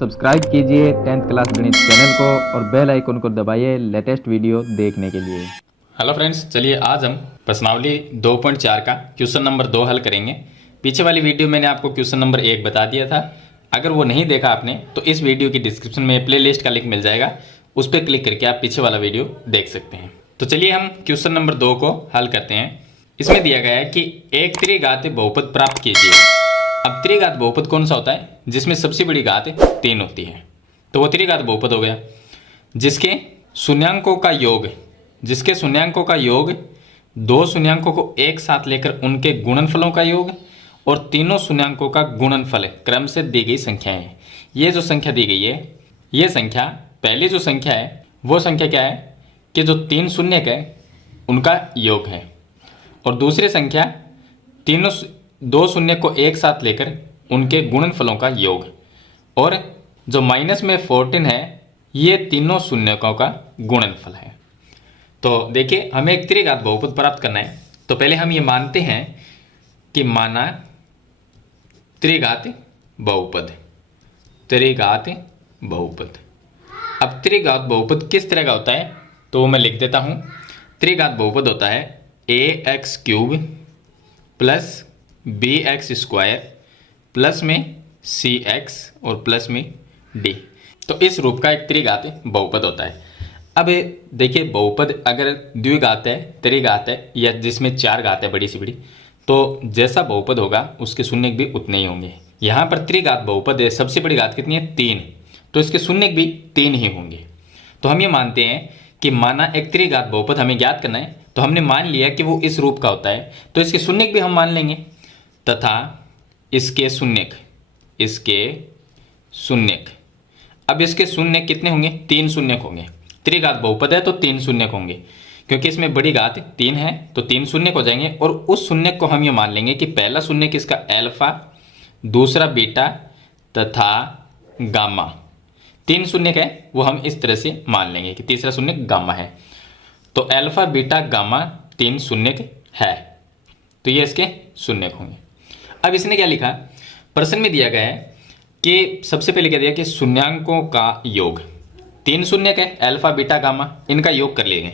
Subscribe कीजिए 10th class गणित channel को और बेल आइकन को दबाइए लेटेस्ट वीडियो देखने के लिए। हेलो फ्रेंड्स, चलिए आज हम प्रश्नावली 2.4 का क्वेश्चन नंबर 2 हल करेंगे। पीछे वाली वीडियो मैंने आपको क्वेश्चन नंबर 1 बता दिया था। अगर वो नहीं देखा आपने तो इस वीडियो की डिस्क्रिप्शन में प्लेलिस्ट का लिंक मिल जाएगा, उस पर क्लिक करके आप पीछे वाला वीडियो देख सकते हैं। तो चलिए हम क्वेश्चन नंबर 2 को हल करते हैं। इसमें दिया गया है कि एक त्रिघात बहुपद प्राप्त कीजिए। अब त्रिघात बहुपद कौन सा होता है? जिसमें सबसे बड़ी घात 3 होती है, तो वो त्रिघात बहुपद हो गया। जिसके शून्यांकों का योग दो शून्यांकों को एक साथ लेकर उनके गुणनफलों का योग और तीनों शून्यांकों का गुणनफल क्रम से दी गई संख्याएं हैं। ये जो संख्या दी गई है, ये संख्या, पहली जो संख्या है वो संख्या क्या है कि जो 3 शून्यक है उनका योग है, और दूसरी संख्या तीनों 2 शून्य को एक साथ लेकर उनके गुणनफलों का योग, और जो माइनस में 14 है ये तीनों शून्यकों का गुणनफल है। तो देखिए, हमें एक त्रिघात बहुपद प्राप्त करना है। तो पहले हम ये मानते हैं कि माना त्रिघात बहुपद। अब त्रिघात बहुपद किस तरह का होता है तो मैं लिख देता हूं। त्रिघात बहुपद होता है ax³ प्लस bx² प्लस में cx और प्लस में d। तो इस रूप का एक त्रिघात बहुपद होता है। अब देखिए, बहुपद अगर द्विघात है, त्रिघात है, या जिसमें 4 घात है बड़ी सी बड़ी, तो जैसा बहुपद होगा उसके शून्य भी उतने ही होंगे। यहाँ पर त्रिघात बहुपद है, सबसे बड़ी घात कितनी है? 3, तो इसके शून्य भी 3 ही होंगे। तो हम ये मानते हैं कि माना एक त्रिघात बहुपद हमें ज्ञात करना है, तो हमने मान लिया कि वो इस रूप का होता है, तो इसके शून्य भी हम मान लेंगे तथा इसके शून्यक। अब इसके शून्य कितने होंगे? 3 शून्यक होंगे। त्रिघात बहुपद है तो 3 शून्यक होंगे, क्योंकि इसमें बड़ी घात 3 है तो 3 शून्यक हो जाएंगे। और उस शून्यक को हम ये मान लेंगे कि पहला शून्यक इसका अल्फा, दूसरा बीटा तथा गामा। 3 शून्यक है वो हम इस तरह से मान लेंगे कि तीसरा शून्यक गामा है। तो अल्फा बीटा गामा 3 शून्यक है, तो ये इसके शून्यक होंगे। अब इसने क्या लिखा? प्रश्न में दिया गया है कि सबसे पहले क्या दिया कि शून्यांकों का योग 3 शून्यक है, अल्फा बीटा गामा, इनका योग कर लेंगे।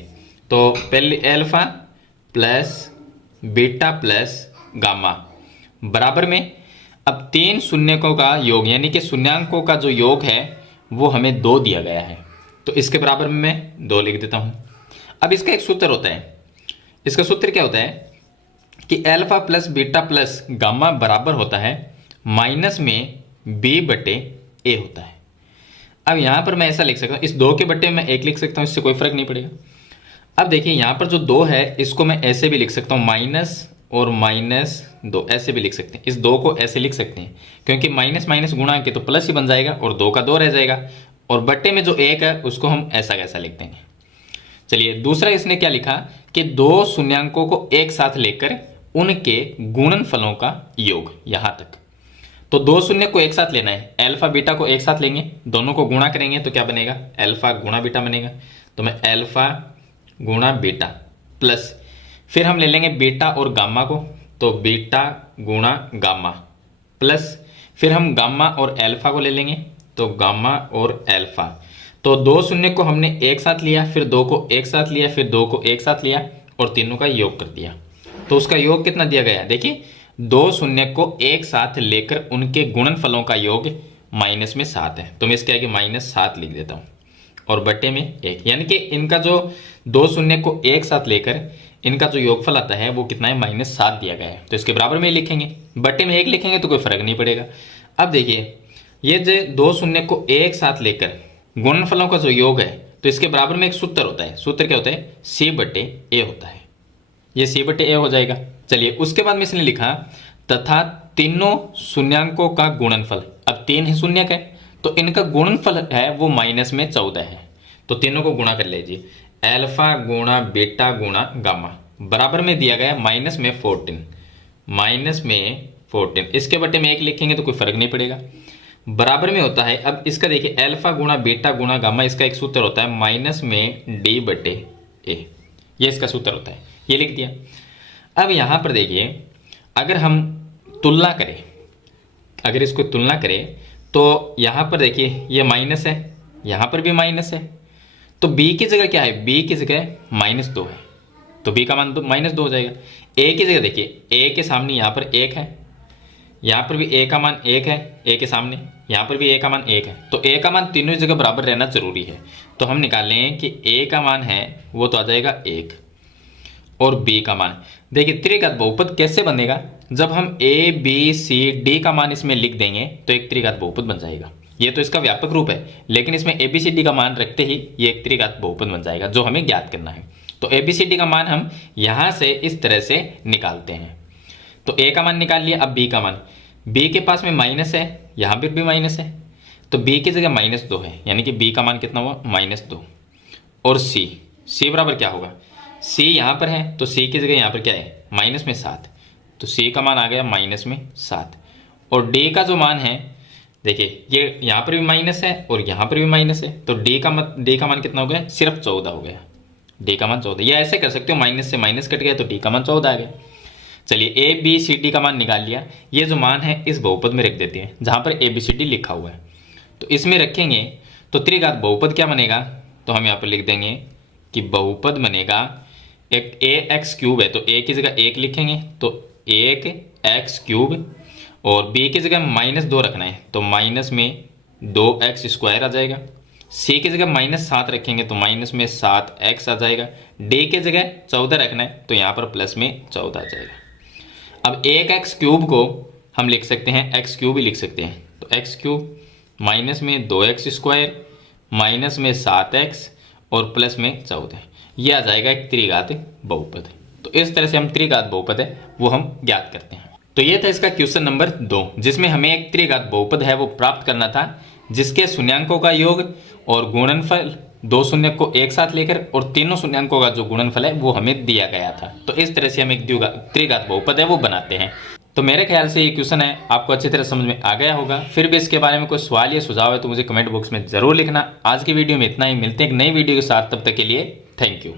तो पहले alpha plus beta plus gamma बराबर में, अब 3 शून्यकों का योग यानी कि शून्यांकों का जो योग है वो हमें 2 दिया गया है, तो इसके बराबर में मैं 2 लिख देता हूं। अब इसका एक सूत्र होता है। इसका सूत्र क्या होता है कि alpha plus beta plus gamma बराबर होता है माइनस में b/a होता है। अब यहां पर मैं ऐसा लिख सकता हूं, इस 2 के बट्टे में मैं 1 लिख सकता हूं, इससे कोई फर्क नहीं पड़ेगा। अब देखिए, यहां पर जो 2 है इसको मैं ऐसे भी लिख सकता हूं, माइनस और -2 ऐसे भी लिख सकते हैं। इस 2 को ऐसे लिख सकते हैं क्योंकि माइनस माइनस गुणा के तो प्लस ही बन जाएगा और 2 का 2 रह जाएगा, और बट्टे में जो 1 है उसको हम ऐसा कैसा लिख देंगे। चलिए, दूसरा इसने क्या लिखा कि 2 शून्यांकों को एक साथ लेकर उनके गुणनफलों का योग, यहां तक। तो 2 शून्य को एक साथ लेना है, अल्फा बीटा को एक साथ लेंगे, दोनों को गुणा करेंगे तो क्या बनेगा? अल्फा गुणा बीटा बनेगा। तो मैं अल्फा गुणा बीटा प्लस, फिर हम ले लेंगे बीटा और गामा को, तो बीटा गुणा गामा प्लस, फिर हम गामा और अल्फा को ले लेंगे, तो गामा और अल्फा। तो 2 शून्य को हमने एक साथ लिया, फिर 2 को एक साथ लिया, फिर 2 को एक साथ लिया और तीनों का योग कर दिया। तो उसका योग कितना दिया गया? देखिए, 2 शून्य को एक साथ लेकर उनके गुणनफलों का योग माइनस में 7 है, तो मैं इसके आगे -7 लिख देता हूं, और बट्टे में 1, यानी कि इनका जो 2 शून्य को एक साथ लेकर इनका जो योगफल आता है वो कितना है? -7 दिया गया है, तो इसके बराबर में लिखेंगे, बट्टे में 1 लिखेंगे तो कोई फर्क नहीं पड़ेगा। अब देखिए, ये जो 2 शून्य को एक साथ लेकर गुणनफलों का जो योग है, तो इसके बराबर में एक सूत्र होता है। सूत्र क्या होता है? c/a होता है। ये c/a हो जाएगा। चलिए, उसके बाद में इसने लिखा तथा तीनों शून्यांकों का गुणनफल। अब 3 ही शून्यक है तो इनका गुणनफल है वो -14 है, तो तीनों को गुणा कर लीजिए, अल्फा गुणा बीटा गुणा गामा बराबर में दिया गया -14। इसके बट्टे में 1 लिखेंगे तो कोई फर्क नहीं पड़ेगा, बराबर में होता है। अब इसका देखिए, अल्फा गुणा बीटा गुणा गामा, इसका एक सूत्र होता है -d/a, ये इसका सूत्र होता है, ये लिख दिया। अब यहां पर देखिए, अगर हम तुलना करें, अगर इसको तुलना करें तो यहाँ पर देखिए ये माइनस है, यहाँ पर भी माइनस है, तो b की जगह क्या है, b की जगह -2 है, तो b का मान -2 हो जाएगा। a की जगह देखिए a के सामने यहाँ पर 1 है, यहाँ पर भी a का मान 1 है, a के सामने यहाँ पर भी a का मान 1 है, तो a का मान तीनों जगह बराबर रहना जरूरी है। तो हम निकालें कि a का मान है वो तो आ जाएगा 1 और b का मान, देखिए त्रिघात बहुपद कैसे बनेगा, जब हम a b c d का मान इसमें लिख देंगे तो एक त्रिघात बहुपद बन जाएगा। ये तो इसका व्यापक रूप है, लेकिन इसमें a b c d का मान रखते ही ये एक त्रिघात बहुपद बन जाएगा जो हमें ज्ञात करना है। तो a b c d का मान हम यहाँ से इस तरह से निकालते हैं। तो a का मान निकाल लिया, अब b का मान, b के पास में माइनस है, यहाँ पर भी माइनस है, तो b की जगह -2 है, यानी कि b का मान कितना हुआ -2। और c बराबर क्या होगा, c यहाँ पर है तो c की जगह यहाँ पर क्या है -7, तो c का मान आ गया -7। और d का जो मान है देखिए ये यहाँ पर भी माइनस है और यहाँ पर भी माइनस है, तो d का मान कितना हो गया, सिर्फ 14 हो गया, d का मान 14। या ऐसे कर सकते हो माइनस से माइनस कट गया तो d का मान 14 आ गया। चलिए a b c d का मान निकाल लिया, ये जो मान है इस बहुपद में रख देते हैं जहाँ पर a b c d लिखा हुआ है, तो इसमें रखेंगे तो त्रिघात बहुपद क्या बनेगा, तो हम यहाँ पर लिख देंगे कि बहुपद बनेगा एक ax³ है तो a की जगह 1 लिखेंगे तो 1x³ और b की जगह -2 रखना है तो माइनस में 2x² आ जाएगा। c की जगह -7 रखेंगे तो माइनस में 7x आ जाएगा। d की जगह 14 रखना है तो यहाँ पर प्लस में 14 आ जाएगा। अब 1x³ को हम लिख सकते हैं x³ ही लिख सकते हैं, तो x³ माइनस में 2x² माइनस में 7x और प्लस में 14, ये आ जाएगा एक त्रिघात बहुपद। तो इस तरह से हम त्रिघात बहुपद है वो हम ज्ञात करते हैं। तो ये था इसका क्वेश्चन नंबर 2, जिसमें हमें एक त्रिघात बहुपद है वो प्राप्त करना था जिसके शून्यांकों का योग और गुणनफल 2 शून्यक को एक साथ लेकर और तीनों शून्यांकों का जो गुणनफल है वो हमें दिया गया था। तो इस तरह से हम एक त्रिघात बहुपद है वो बनाते हैं। तो मेरे ख्याल से ये क्वेश्चन है आपको अच्छी तरह समझ में आ गया होगा। फिर भी इसके बारे में कोई सवाल या सुझाव है तो मुझे कमेंट बॉक्स में जरूर लिखना। आज की वीडियो में इतना ही, मिलते हैं एक नई वीडियो के साथ, तब तक के लिए थैंक यू।